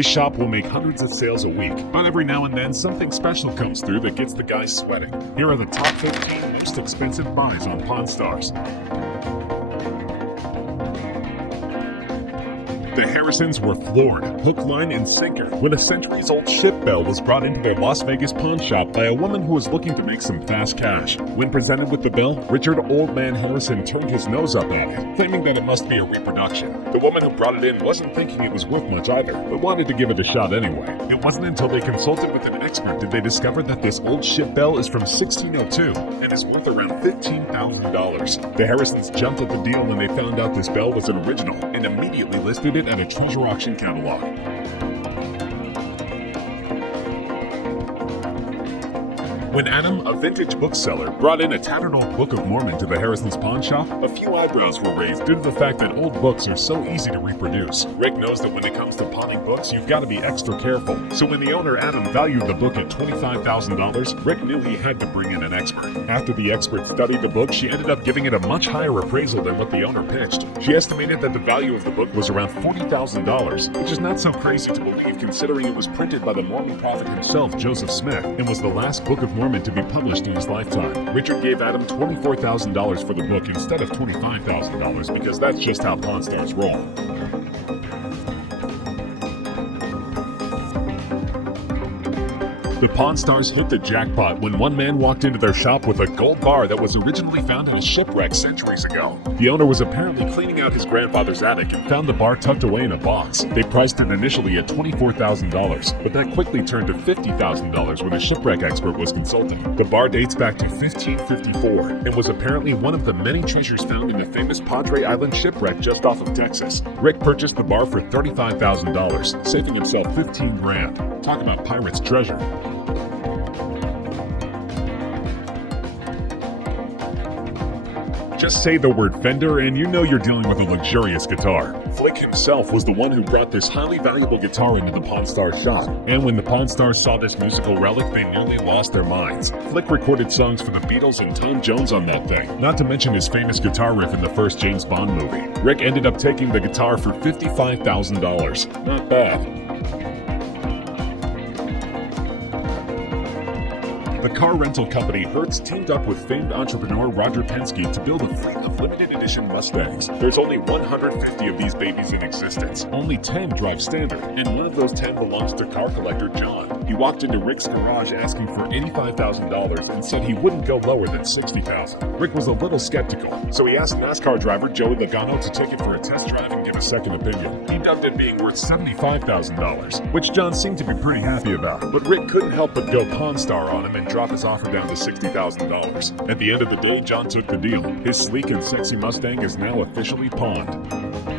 His shop will make hundreds of sales a week, but every now and then something special comes through that gets the guys sweating. Here are the top 15 most expensive buys on Pawn Stars. The Harrisons were floored, hook, line, and sinker, when a centuries-old ship bell was brought into their Las Vegas pawn shop by a woman who was looking to make some fast cash. When presented with the bell, Richard Old Man Harrison turned his nose up at it, claiming that it must be a reproduction. The woman who brought it in wasn't thinking it was worth much either, but wanted to give it a shot anyway. It wasn't until they consulted with an expert did they discover that this old ship bell is from 1602 and is worth around $15,000. The Harrisons jumped at the deal when they found out this bell was an original and immediately listed it at a treasure auction catalog. When Adam, a vintage bookseller, brought in a tattered old Book of Mormon to the Harrisons' pawn shop, a few eyebrows were raised due to the fact that old books are so easy to reproduce. Rick knows that when it comes to pawning books, you've got to be extra careful. So when the owner, Adam, valued the book at $25,000, Rick knew he had to bring in an expert. After the expert studied the book, she ended up giving it a much higher appraisal than what the owner pitched. She estimated that the value of the book was around $40,000, which is not so crazy to believe considering it was printed by the Mormon prophet himself, Joseph Smith, and was the last Book of Mormon to be published in his lifetime. Richard gave Adam $24,000 for the book instead of $25,000 because that's just how Pawn Stars roll. The Pawn Stars hit the jackpot when one man walked into their shop with a gold bar that was originally found in a shipwreck centuries ago. The owner was apparently cleaning out his grandfather's attic and found the bar tucked away in a box. They priced it initially at $24,000, but that quickly turned to $50,000 when a shipwreck expert was consulted. The bar dates back to 1554 and was apparently one of the many treasures found in the famous Padre Island shipwreck just off of Texas. Rick purchased the bar for $35,000, saving himself $15,000. Talk about pirate's treasure. Just say the word Fender and you know you're dealing with a luxurious guitar. Flick himself was the one who brought this highly valuable guitar into the Pawn Stars shop. And when the Pawn Stars saw this musical relic, they nearly lost their minds. Flick recorded songs for the Beatles and Tom Jones on that thing, not to mention his famous guitar riff in the first James Bond movie. Rick ended up taking the guitar for $55,000. Not bad. The car rental company Hertz teamed up with famed entrepreneur Roger Penske to build a fleet of limited edition Mustangs. There's only 150 of these babies in existence. Only 10 drive standard, and one of those 10 belongs to car collector John. He walked into Rick's garage asking for $85,000 and said he wouldn't go lower than $60,000. Rick was a little skeptical, so he asked NASCAR driver Joey Logano to take it for a test drive and give a second opinion. He dubbed it being worth $75,000, which John seemed to be pretty happy about, but Rick couldn't help but go Pawn Star on him and drop his offer down to $60,000. At the end of the day, John took the deal. His sleek and sexy Mustang is now officially pawned.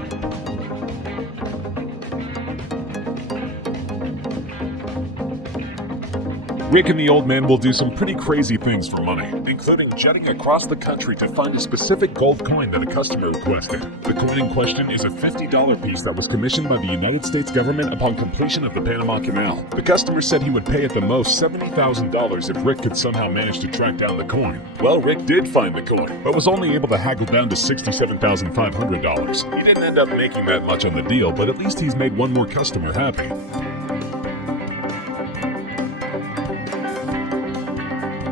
Rick and the old man will do some pretty crazy things for money, including jetting across the country to find a specific gold coin that a customer requested. The coin in question is a $50 piece that was commissioned by the United States government upon completion of the Panama Canal. The customer said he would pay at the most $70,000 if Rick could somehow manage to track down the coin. Well, Rick did find the coin, but was only able to haggle down to $67,500. He didn't end up making that much on the deal, but at least he's made one more customer happy.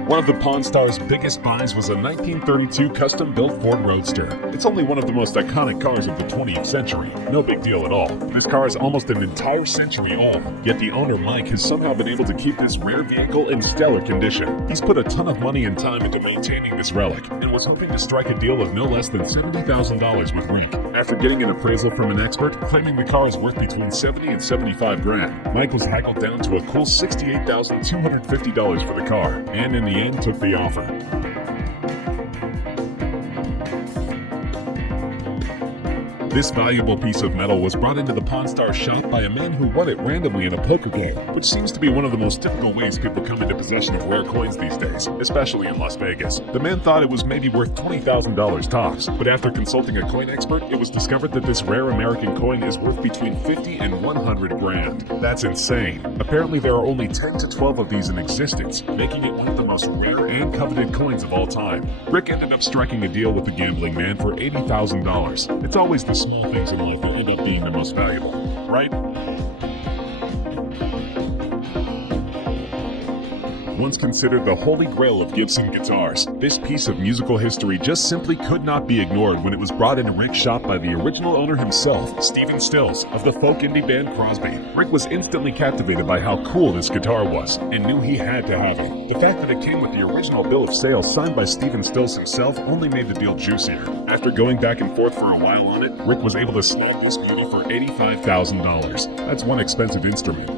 One of the Pawn Stars' biggest buys was a 1932 custom-built Ford Roadster. It's only one of the most iconic cars of the 20th century. No big deal at all. This car is almost an entire century old, yet the owner, Mike, has somehow been able to keep this rare vehicle in stellar condition. He's put a ton of money and time into maintaining this relic, and was hoping to strike a deal of no less than $70,000 with Rick. After getting an appraisal from an expert, claiming the car is worth between $70,000 and $75,000, Mike was haggled down to a cool $68,250 for the car, and in the end took the offer. This valuable piece of metal was brought into the Pawn Stars shop by a man who won it randomly in a poker game, which seems to be one of the most typical ways people come into possession of rare coins these days, especially in Las Vegas. The man thought it was maybe worth $20,000 tops, but after consulting a coin expert, it was discovered that this rare American coin is worth between $50,000 and $100,000. That's insane. Apparently there are only 10 to 12 of these in existence, making it one of the most rare and coveted coins of all time. Rick ended up striking a deal with the gambling man for $80,000. It's always the small things in life that end up being the most valuable, right? once considered the holy grail of Gibson guitars. This piece of musical history just simply could not be ignored when it was brought into Rick's shop by the original owner himself, Stephen Stills, of the folk indie band Crosby. Rick was instantly captivated by how cool this guitar was, and knew he had to have it. The fact that it came with the original bill of sale signed by Stephen Stills himself only made the deal juicier. After going back and forth for a while on it, Rick was able to snag this beauty for $85,000. That's one expensive instrument.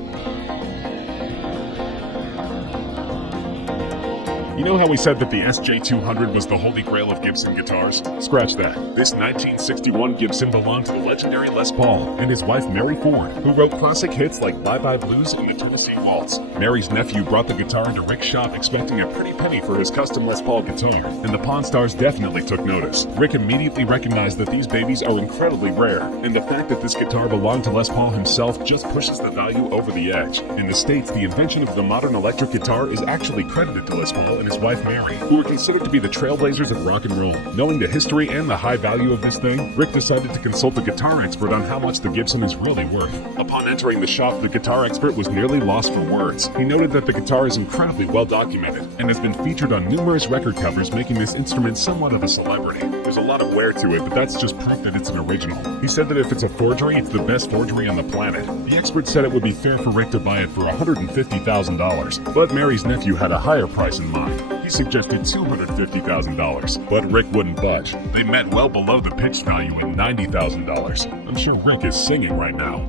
You know how we said that the SJ200 was the holy grail of Gibson guitars? Scratch that. This 1961 Gibson belonged to the legendary Les Paul and his wife Mary Ford, who wrote classic hits like Bye Bye Blues and the Tennessee Waltz. Mary's nephew brought the guitar into Rick's shop expecting a pretty penny for his custom Les Paul guitar, and the Pawn Stars definitely took notice. Rick immediately recognized that these babies are incredibly rare, and the fact that this guitar belonged to Les Paul himself just pushes the value over the edge. In the States, the invention of the modern electric guitar is actually credited to Les Paul and his wife Mary, who were considered to be the trailblazers of rock and roll. Knowing the history and the high value of this thing, Rick decided to consult the guitar expert on how much the Gibson is really worth. Upon entering the shop, the guitar expert was nearly lost for words. He noted that the guitar is incredibly well documented and has been featured on numerous record covers, making this instrument somewhat of a celebrity. There's a lot of wear to it, but that's just proof that it's an original. He said that if it's a forgery, it's the best forgery on the planet. The expert said it would be fair for Rick to buy it for $150,000, but Mary's nephew had a higher price in mind. He suggested $250,000, but Rick wouldn't budge. They met well below the pitched value at $90,000. I'm sure Rick is singing right now.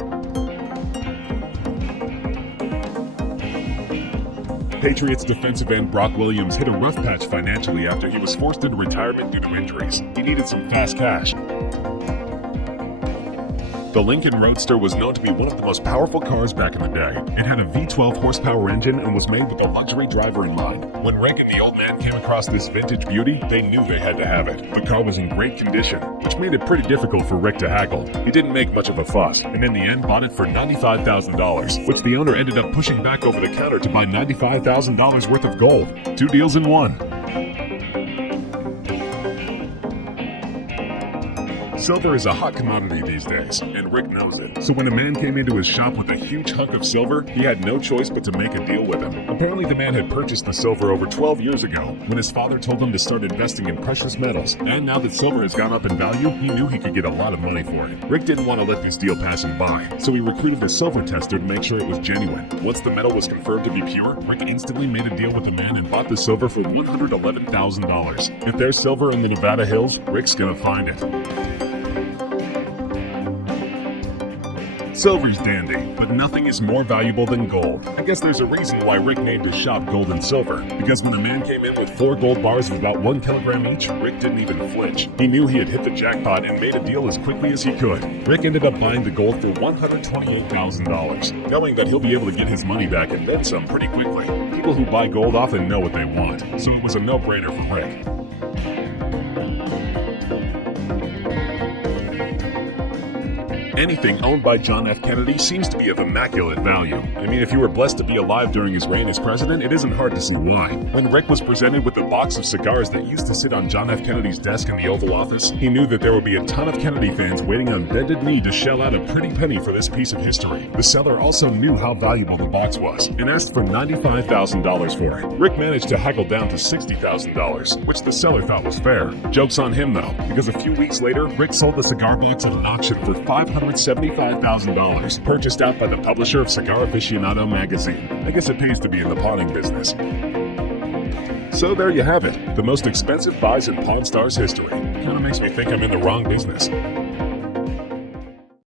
Patriots defensive end Brock Williams hit a rough patch financially after he was forced into retirement due to injuries. He needed some fast cash. The Lincoln Roadster was known to be one of the most powerful cars back in the day. It had a V12 horsepower engine and was made with a luxury driver in mind. When Rick and the old man came across this vintage beauty, they knew they had to have it. The car was in great condition, which made it pretty difficult for Rick to haggle. He didn't make much of a fuss, and in the end bought it for $95,000, which the owner ended up pushing back over the counter to buy $95,000 worth of gold. 2 deals in one. Silver is a hot commodity these days, and Rick knows it. So when a man came into his shop with a huge hunk of silver, he had no choice but to make a deal with him. Apparently the man had purchased the silver over 12 years ago, when his father told him to start investing in precious metals. And now that silver has gone up in value, he knew he could get a lot of money for it. Rick didn't want to let this deal pass him by, so he recruited a silver tester to make sure it was genuine. Once the metal was confirmed to be pure, Rick instantly made a deal with the man and bought the silver for $111,000. If there's silver in the Nevada hills, Rick's gonna find it. Silver's dandy, but nothing is more valuable than gold. I guess there's a reason why Rick named his shop Gold and Silver, because when a man came in with 4 gold bars of about 1 kilogram each, Rick didn't even flinch. He knew he had hit the jackpot and made a deal as quickly as he could. Rick ended up buying the gold for $128,000, knowing that he'll be able to get his money back and then some pretty quickly. People who buy gold often know what they want, so it was a no-brainer for Rick. Anything owned by John F. Kennedy seems to be of immaculate value. I mean, if you were blessed to be alive during his reign as president, it isn't hard to see why. When Rick was presented with the box of cigars that used to sit on John F. Kennedy's desk in the Oval Office, he knew that there would be a ton of Kennedy fans waiting on bended knee to shell out a pretty penny for this piece of history. The seller also knew how valuable the box was and asked for $95,000 for it. Rick managed to haggle down to $60,000, which the seller thought was fair. Joke's on him though, because a few weeks later, Rick sold the cigar box at an auction for $575,000, purchased out by the publisher of Cigar Aficionado magazine. I guess it pays to be in the pawning business. So there you have it, the most expensive buys in Pawn Stars history. Kinda makes me think I'm in the wrong business.